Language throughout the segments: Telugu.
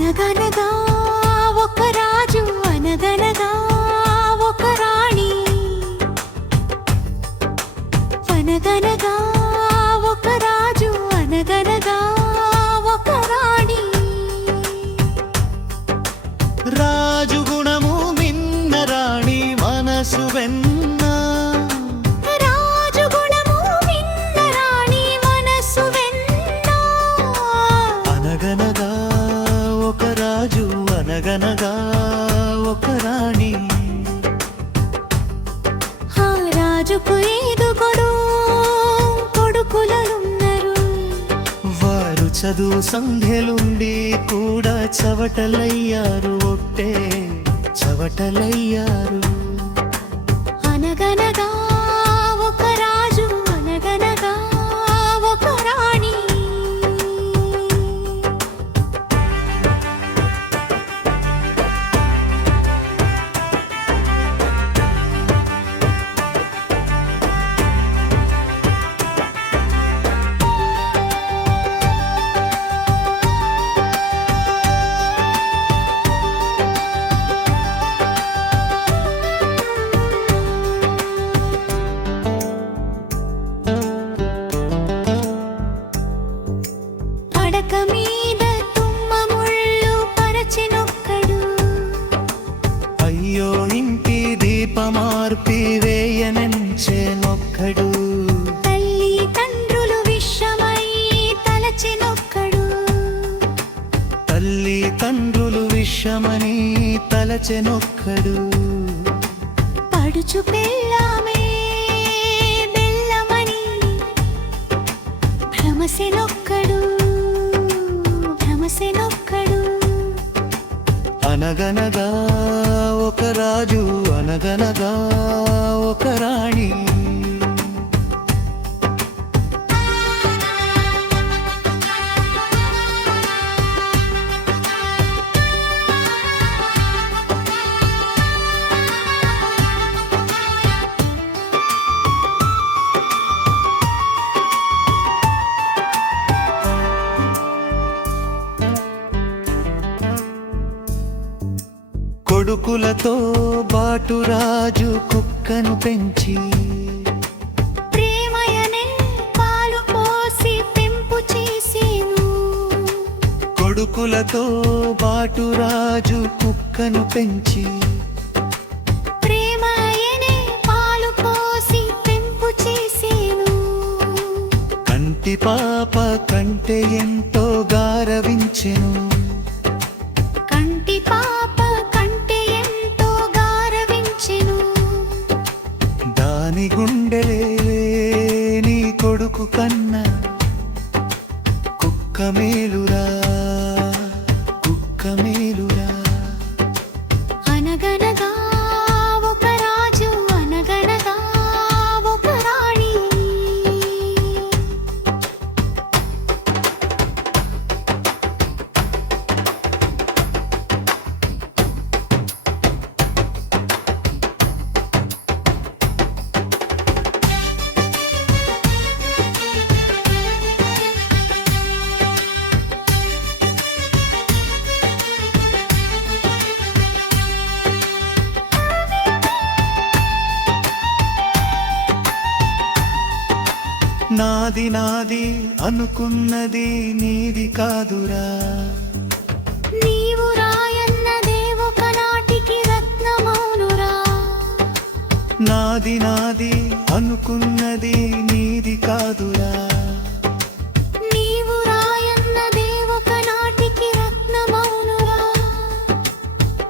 అనగనగా ఒక రాజు అనగనగా ఒక రాణి అనగనగా ఒక రాజు అనగనగా ఒక రాణి రాజు గుణము మిన్న రాణి మనసు వెన్న రాజు గుణము మిన్న రాణి మనసు వెన్న అనగనగా ఒక రాజు అనగనగా ఒక రాణి ఆ రాజుకు ఐదుగురు కొడుకులున్నారు వారు చదువు సంధ్యలుండి కూడా చవటలయ్యారు ఒట్టే చవటలయ్యారు అనగనగా ఒక రాజు అనగనగా ఒక రాణి పడక మీద తుమ్మ ముళ్ళు పరచెనొక్కడు అయ్యో ఇంటి దీపమార్పి వేయనెంచెనొక్కడు తల్లి తండ్రులు విషమై తలచెనొక్కడు తల్లి తండ్రులు విషమని తలచెనొక్కడు పడుచు పెళ్ళామే బెల్లమని భ్రమసెనొక్కడు భ్రమసెనొక్కడు అనగనగా ఒక రాజు అనగనగా ఒక రాణి కొడుకులతో బాటు రాజు కుక్కను పెంచి ప్రేమయనే పాలు పోసి పెంపు చేసేను కొడుకులతో బాటు రాజు కుక్కను పెంచి ప్రేమయనే పాలు పోసి పెంపు చేసేను కంటి పాప కంటే ఎంతో గారవించెను కంటి పాప కంటే ఎంతో గారవించెను దాని గుండెలే నీ కొడుకు కన్నా కుక్క మేలురా కుక్క మేలురా అనగనగా ఒక రాజు అనగనగా ఒక రాణి నాది నాది అనుకున్నది నీది కాదురా నీవు రాయన్నదే ఒకనాటికి రత్నమౌనురా నాది నాది అనుకున్నది నీది కాదురా నీవు రాయన్నదే ఒకనాటికి రత్నమౌనురా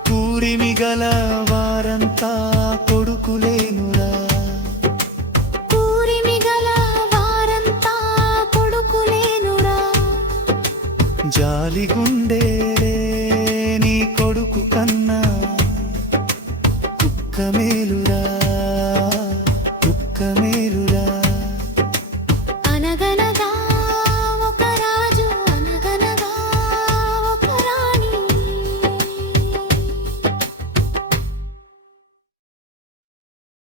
కూరిమి గల వారంతా కొడుకులేనురా కూరిమి గల వారంతా కొడుకులేనురా జాలి గుండె నీ కొడుకు కన్నా కుక్క మేలురా